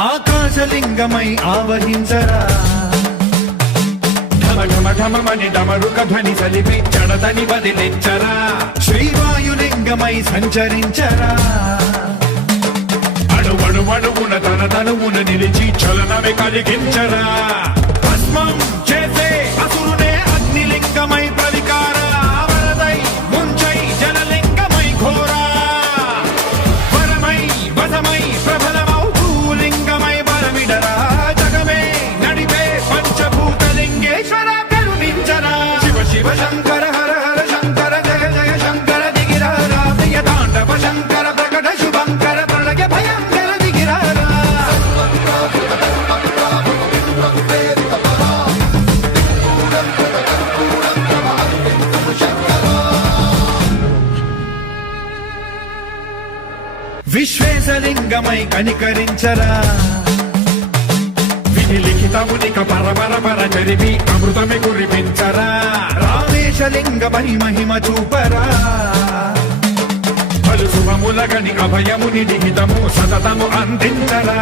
ఆకాశలింగమై ఆవహించరా ఢమ ఢమ ఢమమని డమరుక ధ్వని సలిపి చడదని బదిలించరా శ్రీవాయులింగమై సంచరించరా అణువణువున తన తనువున నిలిచి చలనమే కలిగించరా భస్మం చేసే అసురునే అగ్నిలింగమై ప్రవికార వరదై ముంచై జలలింగమై ఘోరా వరమై వసమై ప్రబలమౌ భూలింగమై బలమిడరా జగమే నడిపే పంచభూతలింగేశ్వర కరుణించరా శివ శివ శంకర హర హర శంకర జయ జయ శంకర దిగిరారా ప్రియ తాండవ శంకర ప్రకట శుభంకర ప్రళయ భయంకర దిగిరారా విశ్వేశలింగమై కనికరించరా విధి లిఖితమునిక పరపర పర చరివి అమృతమే కురిపించరా రామేశలింగమై మహిమ చూపరా పలు శుభములగని అభయముని నిహితము సతతము అందించరా